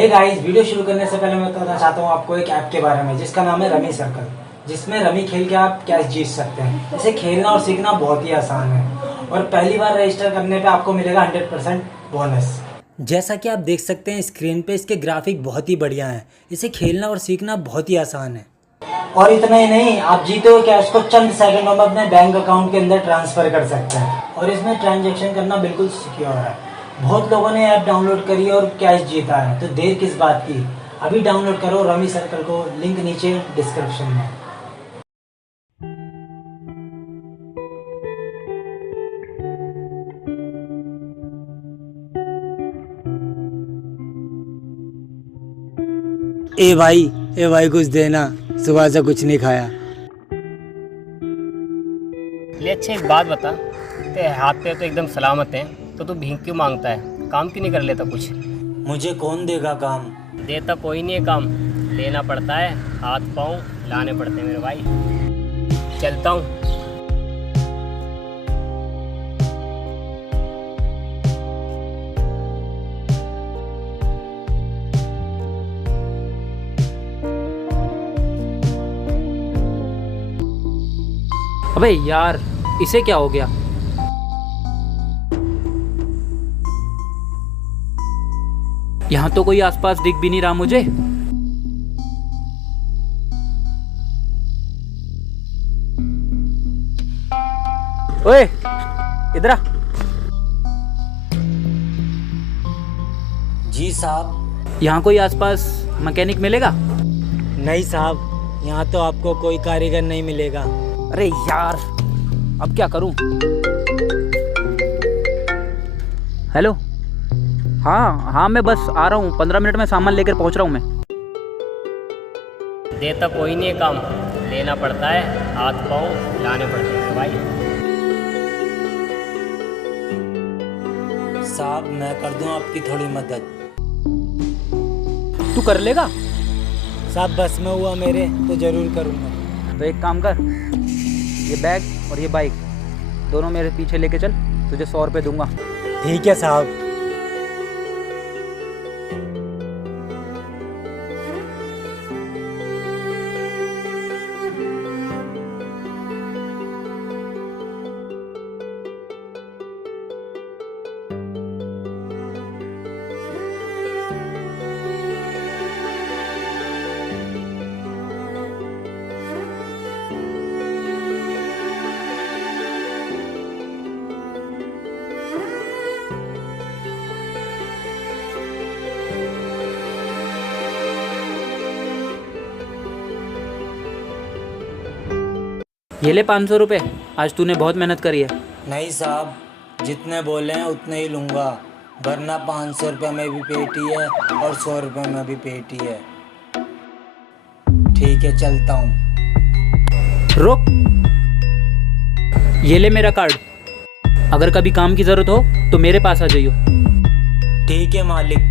Hey guys, video शुरू करने से पहले मैं बताना चाहता हूँ आपको एक ऐप के बारे में जिसका नाम है रमी सर्कल, जिसमें रमी खेल के आप कैश जीत सकते हैं। इसे खेलना और सीखना बहुत ही आसान है और पहली बार रजिस्टर करने पे आपको मिलेगा 100% बोनस। जैसा कि आप देख सकते हैं स्क्रीन पे, इसके ग्राफिक बहुत ही बढ़िया हैं। इसे खेलना और सीखना बहुत ही आसान है और इतना ही नहीं, आप जीते हुए कैश को चंद सेकंडों में अपने बैंक अकाउंट के अंदर ट्रांसफर कर सकते हैं और इसमें ट्रांजैक्शन करना बिल्कुल सिक्योर है। बहुत लोगों ने ऐप डाउनलोड करी और कैश जीता है, तो देर किस बात की, अभी डाउनलोड करो रमी सर्कल को, लिंक नीचे डिस्क्रिप्शन में। ए भाई कुछ देना, सुबह से कुछ नहीं खाया। ले अच्छा एक बात बता, तेरे हाथ पे तो एकदम सलामत हैं, तो तू भीख क्यों मांगता है? काम क्यों नहीं कर लेता कुछ? मुझे कौन देगा काम? देता कोई नहीं है काम, लेना पड़ता है, हाथ पाँव लाने पड़ते हैं मेरे भाई। चलता हूँ। अबे यार, इसे क्या हो गया? यहाँ तो कोई आसपास दिख भी नहीं रहा मुझे। ओए, इधर आ। जी साहब। यहाँ कोई आसपास मैकेनिक मिलेगा? नहीं साहब, यहाँ तो आपको कोई कारीगर नहीं मिलेगा। अरे यार, अब क्या करूं? हेलो, हाँ मैं बस आ रहा हूँ, 15 मिनट में सामान लेकर पहुँच रहा हूँ मैं। देता कोई नहीं है काम, लेना पड़ता है, हाथ पाँव लाने पड़ते हैं मेरे भाई। साहब, मैं कर दूं आपकी थोड़ी मदद? तू कर लेगा? साहब, बस में हुआ मेरे तो जरूर करूँगा। तो एक काम कर, ये बैग और ये बाइक दोनों मेरे पीछे लेके चल, तुझे 100 रुपये दूंगा। ठीक है साहब। ये ले 500 रुपये, आज तूने बहुत मेहनत करी है। नहीं साहब, जितने बोले हैं उतने ही लूँगा, वरना 500 रुपये में भी पेटी है और 100 रुपये में भी पेटी है। ठीक है, चलता हूँ। रुक, ये ले मेरा कार्ड, अगर कभी काम की ज़रूरत हो तो मेरे पास आ जाइयो। ठीक है मालिक।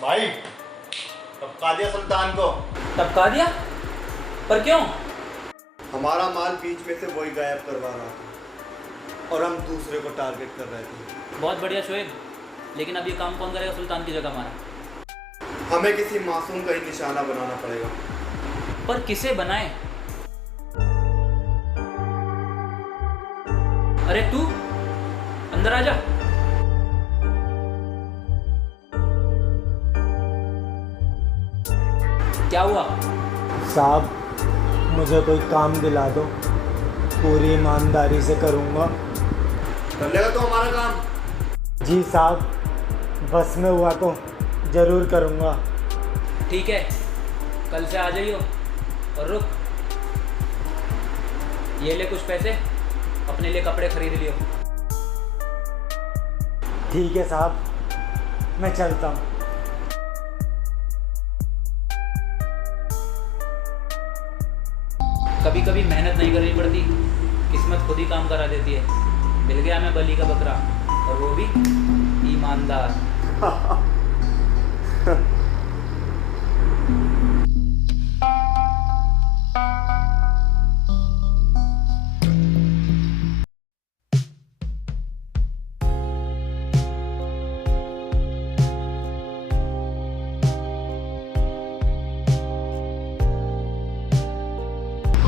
भाई, टपका दिया सुल्तान को। टपका दिया? पर क्यों? हमारा माल बीच में से वही गायब करवा रहा था और हम दूसरे को टारगेट कर रहे थे। बहुत बढ़िया शोएब, लेकिन अब ये काम कौन करेगा सुल्तान की जगह हमारा? हमें किसी मासूम का ही निशाना बनाना पड़ेगा। पर किसे बनाए? अरे तू अंदर आ जा। क्या हुआ? साहब, मुझे कोई काम दिला दो, पूरी ईमानदारी से करूँगा। कर लेगा तो हमारा काम? जी साहब, बस में हुआ तो ज़रूर करूँगा। ठीक है, कल से आ जाइयो। और रुक, ये ले कुछ पैसे, अपने लिए कपड़े खरीद लियो। ठीक है साहब, मैं चलता हूँ। कभी कभी मेहनत नहीं करनी पड़ती, किस्मत खुद ही काम करा देती है। मिल गया मैं बली का बकरा। और वो भी ईमानदार।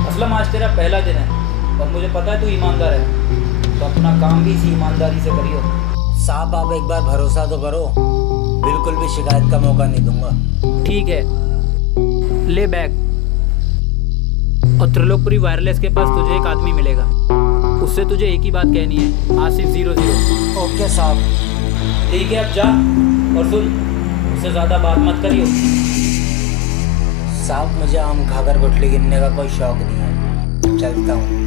असलम, आज तेरा पहला दिन है और मुझे पता है तू ईमानदार है, तो अपना काम भी इसी ईमानदारी से करियो। साहब आप एक बार भरोसा तो करो, बिल्कुल भी शिकायत का मौका नहीं दूंगा। ठीक है, ले बैग। और त्रिलोकपुरी वायरलेस के पास तुझे एक आदमी मिलेगा, उससे तुझे एक ही बात कहनी है, आसिफ 00। ओके साहब। ठीक है, अब जा और सुन, उससे ज़्यादा बात मत करियो। साहब मुझे आम खाकर गुठली गिनने का कोई शौक नहीं है, चलता हूँ।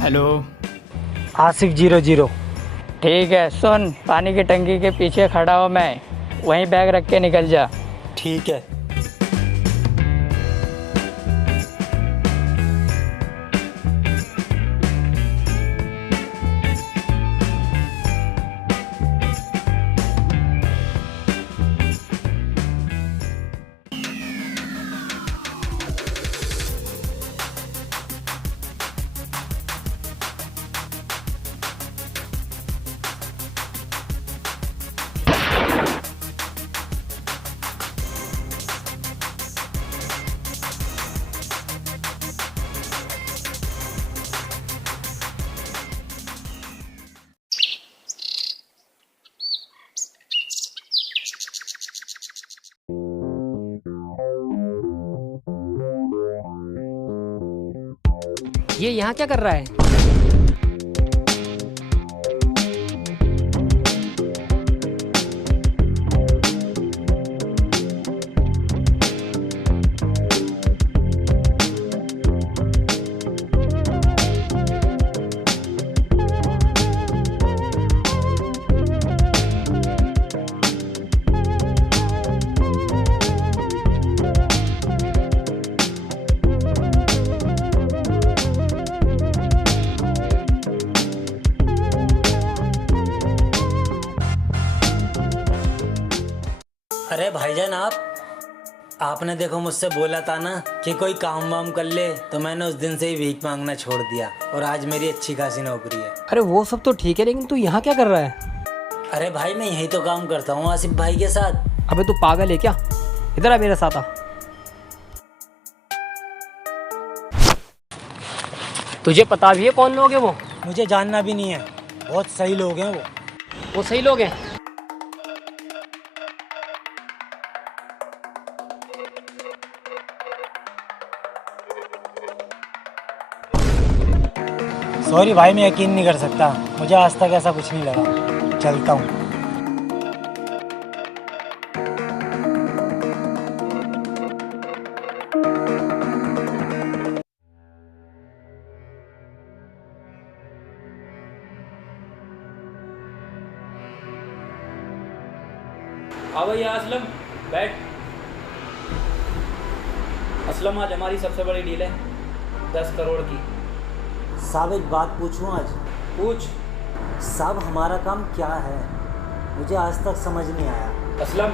हेलो। आसिफ 00। ठीक है, सुन, पानी की टंकी के पीछे खड़ा हो मैं, वहीं बैग रख के निकल जा। ठीक है। ये यहाँ क्या कर रहा है? अरे भाईजान आपने देखो मुझसे बोला था ना कि कोई काम वाम कर ले, तो मैंने उस दिन से ही भीख मांगना छोड़ दिया और आज मेरी अच्छी खासी नौकरी है। अरे वो सब तो ठीक है, लेकिन तू यहाँ क्या कर रहा है? अरे भाई मैं यही तो काम करता हूँ आसिफ भाई के साथ। अबे तू पागल है क्या? इधर आ मेरे साथ आ। तुझे पता भी है कौन लोग हैं वो? मुझे जानना भी नहीं है, बहुत सही लोग हैं वो। वो सही लोग हैं? सॉरी भाई, मैं यकीन नहीं कर सकता, मुझे आज तक ऐसा कुछ नहीं लगा। चलता हूँ। हाँ भैया असलम, बैठ। असलम, आज हमारी सबसे बड़ी डील है 10 करोड़ की। साहब एक बात पूछूं आज? पूछ। साहब हमारा काम क्या है, मुझे आज तक समझ नहीं आया। असलम,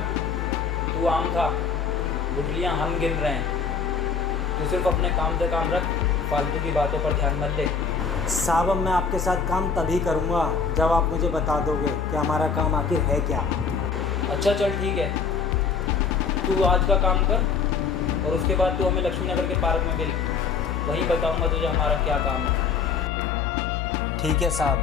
तू आम खा, गुठलियाँ हम गिन रहे हैं, तू सिर्फ अपने काम से काम रख, फालतू की बातों पर ध्यान मत दे। साहब अब मैं आपके साथ काम तभी करूँगा जब आप मुझे बता दोगे कि हमारा काम आखिर है क्या। अच्छा चल ठीक है, तू आज का काम कर और उसके बाद तू हमें लक्ष्मी नगर के पार्क में मिल, वहीं बताऊंगा तुझे हमारा क्या काम है। ठीक है साहब।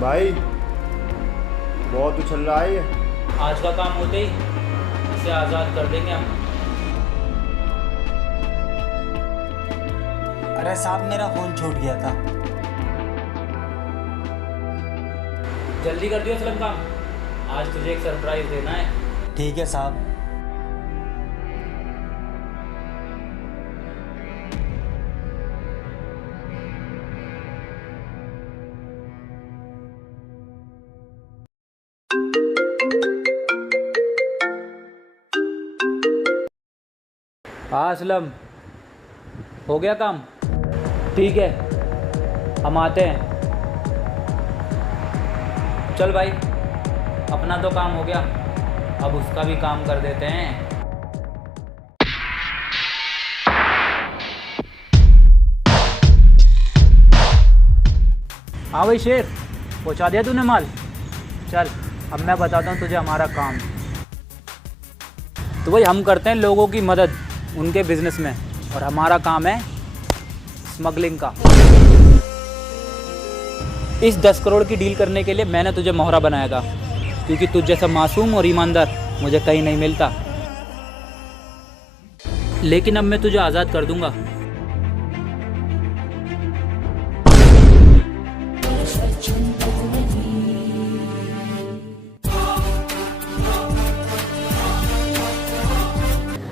भाई बहुत उछल रहा है ये। आज का काम होते ही इसे आज़ाद कर देंगे हम। अरे साहब मेरा फ़ोन छूट गया था। जल्दी कर दियो असलम काम, आज तुझे एक सरप्राइज देना है। ठीक है साहब। हाँ असलम, हो गया काम? ठीक है, हम आते हैं। चल भाई, अपना तो काम हो गया, अब उसका भी काम कर देते हैं। हाँ भाई शेर, पहुँचा दिया तूने माल? चल अब मैं बताता हूँ तुझे हमारा काम। तो भाई हम करते हैं लोगों की मदद उनके बिजनेस में, और हमारा काम है स्मगलिंग का। इस 10 करोड़ की डील करने के लिए मैंने तुझे मोहरा बनाया था, क्योंकि तुझ जैसा मासूम और ईमानदार मुझे कहीं नहीं मिलता। लेकिन अब मैं तुझे आज़ाद कर दूंगा।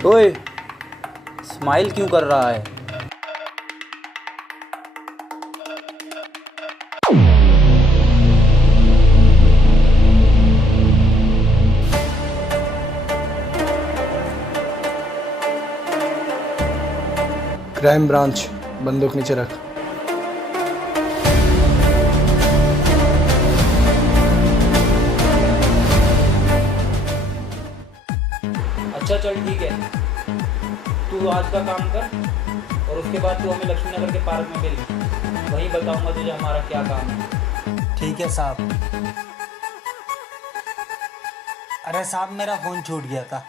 ओए, स्माइल क्यों कर रहा है? क्राइम ब्रांच, बंदूक नीचे रख। अच्छा चल ठीक है, तू आज का काम कर और उसके बाद तू हमें लक्ष्मी नगर के पार्क में मिल, वहीं बताऊंगा तुझे हमारा क्या काम है। ठीक है साहब। अरे साहब, मेरा फ़ोन छूट गया था।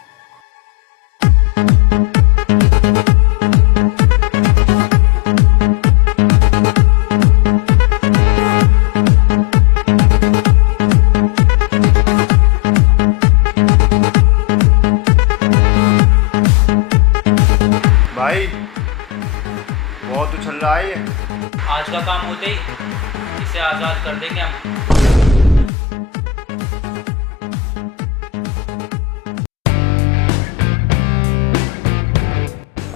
भाई बहुत उछल रहा है ये। आज का काम होते ही इसे आज़ाद कर देंगे हम।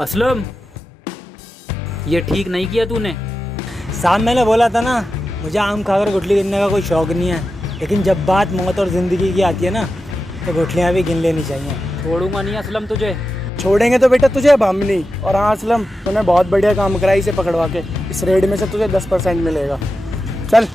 असलम, ये ठीक नहीं किया तूने। साहब मैंने बोला था ना, मुझे आम खाकर गुठली गिनने का कोई शौक नहीं है, लेकिन जब बात मौत और ज़िंदगी की आती है ना, तो गुठलियाँ भी गिन लेनी चाहिए। छोड़ूंगा नहीं असलम तुझे। छोड़ेंगे तो बेटा तुझे अब हम नहीं। और हाँ असलम, तूने बहुत बढ़िया काम करा इसे पकड़वा के। इस रेड में से तुझे 10% मिलेगा। चल।